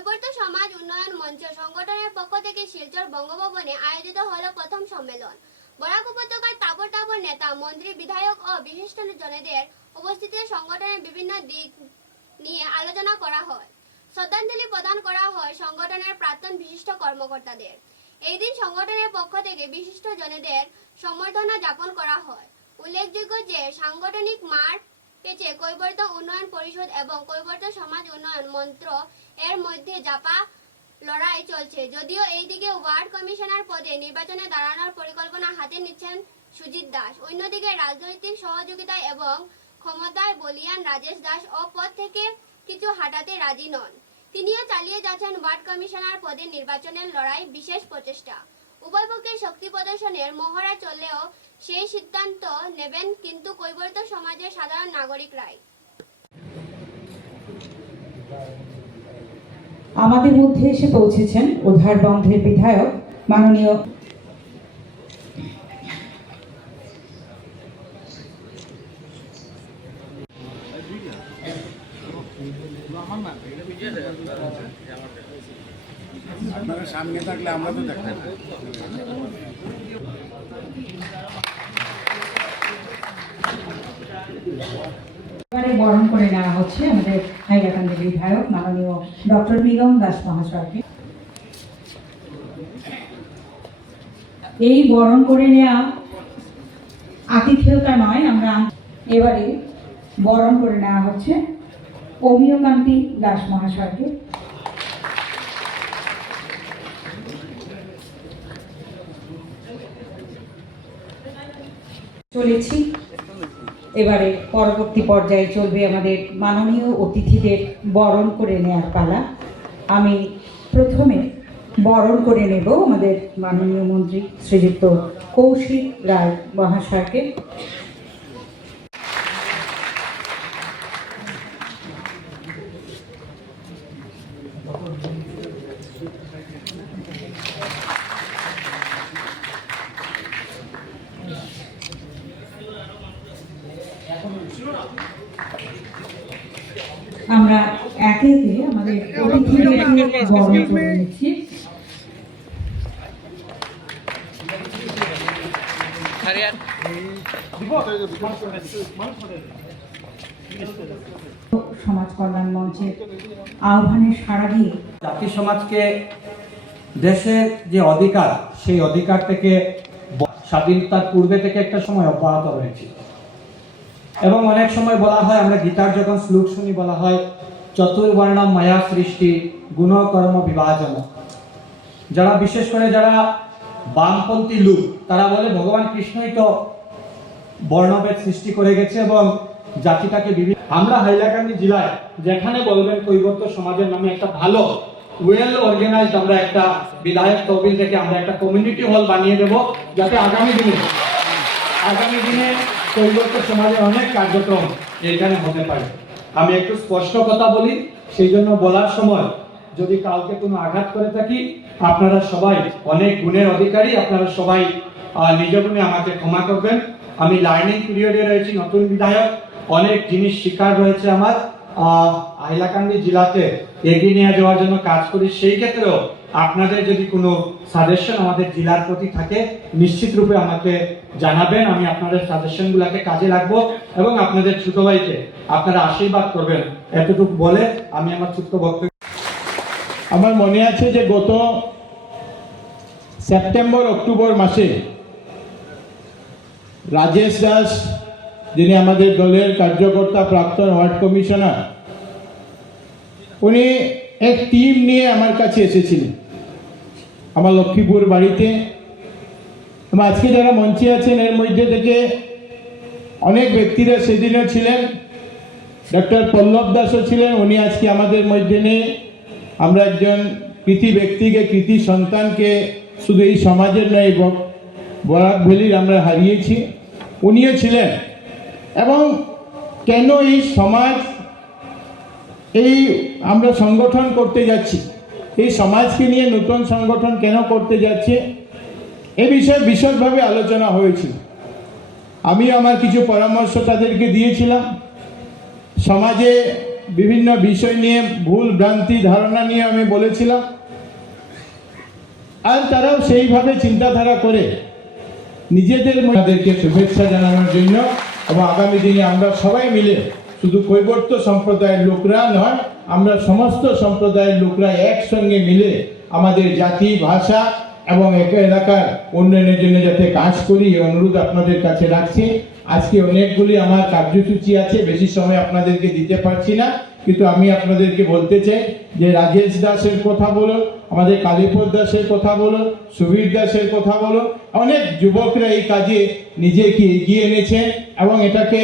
কৈবর্ত সমাজ উন্নয়ন মঞ্চ সংগঠনের পক্ষ থেকে শিলচর বঙ্গভবনে আয়োজিত হল প্রথম সম্মেলন। বরাক উপত্যকার তাবর তাবর নেতা, মন্ত্রী, বিধায়ক ও বিশিষ্ট জনেদের উপস্থিতিতে সংগঠনের বিভিন্ন দিক নিয়ে আলোচনা করা হয়। শ্রদ্ধাঞ্জলি প্রদান করা হয় সংগঠনের প্রাক্তন বিশিষ্ট কর্মকর্তাদের। এই দিন সংগঠনের পক্ষ থেকে বিশিষ্ট জনেদের সম্বর্ধনা জ্ঞাপন করা হয়। উল্লেখযোগ্য যে সাংগঠনিক মাঠ পেছে কৈবর্ত উন্নয়ন পরিষদ এবং কৈবর্ত সমাজ উন্নয়ন মন্ত্র এর মধ্যে জাপা লড়াই চলছে। যদিও এই দিকে ওয়ার্ড কমিশনার পদে নির্বাচনে দাঁড়ানোর পরিকল্পনা হাতে নিচ্ছেন সুজিত দাস, অন্যদিকে রাজনৈতিক সহযোগিতা এবং ক্ষমতায় বলিয়ান রাজেশ দাস ও পদ থেকে কিছু হাঁটাতে রাজি নন। তিনিও চালিয়ে যাচ্ছেন ওয়ার্ড কমিশনার পদে নির্বাচনের লড়াই, বিশেষ প্রচেষ্টা। উভয় পক্ষের শক্তি প্রদর্শনের মহড়া চললেও সেই সিদ্ধান্ত নেবেন কিন্তু কৈবর্ত সমাজের সাধারণ নাগরিকরাই। আমাদের মধ্যে এসে পৌঁছেছেন উধারবন্দের বিধায়ক মাননীয় আপনারা সামনে থাকলে আমরা তো দেখতে পাই। এবারে বরণ করে নেওয়া হচ্ছে আমাদের হাইলাকান্দির বিধায়ক মাননীয় ডক্টর মৃগম দাস মহাশয়কে। এই বরণ করে নেওয়া আতিথেয়তা নয়, আমরা এবারে বরণ করে নেওয়া হচ্ছে অমিয়কান্তি দাস মহাশয়কে। চলেছি, এবারে পরবর্তী পর্যায়ে চলবে আমাদের মাননীয় অতিথিদের বরণ করে নেওয়ার পালা। আমি প্রথমে বরণ করে নেব আমাদের মাননীয় মন্ত্রী শ্রীযুক্ত কৌশিক রায় মহাশয়কে। আমরা একে একে আমাদের অতিথিদেরকে বরণ করে নিচ্ছি। সমাজ কল্যাণ মঞ্চের আহ্বানে সাড়া দিয়ে জাতি সমাজকে দেশের যে অধিকার, সেই অধিকার থেকে স্বাধীনতার পূর্বে থেকে একটা সময় অব্যাহত রয়েছে এবং অনেক সময় বলা হয়, আমরা গীতার যখন শ্লোক শুনি বলা হয় চতুর্বর্ণম মায়া সৃষ্টি গুণ কর্ম বিভাজন। যারা বিশেষ করে যারা বামপন্থী লোক তারা বলে ভগবান কৃষ্ণই তো বর্ণভেদ সৃষ্টি করে গেছে এবং জাতিটাকে বিভিন্ন। আমরা হাইলাকান্দি জেলায় যেখানে বলবেন কৈবর্ত সমাজের নামে একটা ভালো ওয়েল অর্গানাইজড আমরা একটা বিধায়ক তহবিল থেকে আমরা একটা কমিউনিটি হল বানিয়ে দেব, যাতে আগামী দিনে কৈবর্ত সমাজের অনেক কার্যক্রম এখানে হতে পারে। আমি একটু স্পষ্ট কথা বলি, সেই জন্য বলার সময় যদি কাউকে কোনো আঘাত করে থাকি, আপনারা সবাই অনেক গুণের অধিকারী, আপনারা সবাই নিজ গুণে আমাকে ক্ষমা করবেন। আমি লার্নিং পিরিয়ডে রয়েছি, নতুন বিধায়ক, অনেক জিনিস শিকার রয়েছে আমার। হাইলাকান্দি জেলাতে এগিয়ে নিয়ে যাওয়ার জন্য কাজ করি। সেই ক্ষেত্রেও আপনাদের যদি কোনো সাজেশন আমাদের জেলার প্রতি থাকে নিশ্চিত রূপে আমাকে জানাবেন। আমি আপনাদের সাজেশনগুলোকে কাজে রাখবো এবং আপনাদের ছোট ভাইকে আপনারা আশীর্বাদ করবেন, এতটুকু বলে আমি আমার ছোট্ট বক্তব্য। আমার মনে আছে যে গত সেপ্টেম্বর অক্টোবর মাসে রাজেশ দাস, যিনি আমাদের দলের কার্যকর্তা, প্রাক্তন ওয়ার্ড কমিশনার, উনি এক টিম নিয়ে আমার কাছে এসেছিলেন আমার লক্ষ্মীপুর বাড়িতে। আজকে যারা মঞ্চে আছেন এর মধ্যে থেকে অনেক ব্যক্তিরা সেদিনও ছিলেন। ডক্টর পল্লব দাসও ছিলেন, উনি আজকে আমাদের মধ্যে নেই। আমরা একজন কৃতি ব্যক্তিকে, কৃতি সন্তানকে শুধু এই সমাজের নয় বরাক ভ্যালির আমরা হারিয়েছি, উনিও ছিলেন। এবং কেন এই সমাজ, এই আমরা সংগঠন করতে যাচ্ছি, এই সমাজকে নিয়ে নতুন সংগঠন কেন করতে যাচ্ছে, এ বিষয়ে বিশদভাবে আলোচনা হয়েছিল। আমিও আমার কিছু পরামর্শ তাদেরকে দিয়েছিলাম। সমাজে বিভিন্ন বিষয় নিয়ে ভুল ভ্রান্তি ধারণা নিয়ে আমি বলেছিলাম, আর তারাও সেইভাবে চিন্তাধারা করে নিজেদের তাদেরকে শুভেচ্ছা জানানোর জন্য, এবং আগামী দিনে আমরা সবাই মিলে শুধু কৈবর্ত সম্প্রদায়ের লোকরা নয়, আমরা সমস্ত সম্প্রদায়ের লোকরা একসঙ্গে মিলে আমাদের জাতি, ভাষা এবং এলাকার উন্নয়নের জন্য যাতে কাজ করি, এই অনুরোধ আপনাদের কাছে রাখছি। আজকে অনেকগুলি আমার কার্যসূচি আছে, বেশি সময় আপনাদেরকে দিতে পারছি না, কিন্তু আমি আপনাদেরকে বলতে চাই যে রাজেশ দাসের কথা বলুন, আমাদের কালীপদ দাসের কথা বলুন, সুবীর দাসের কথা বলুন, অনেক যুবকরা এই কাজে নিজেকে এগিয়ে এনেছেন এবং এটাকে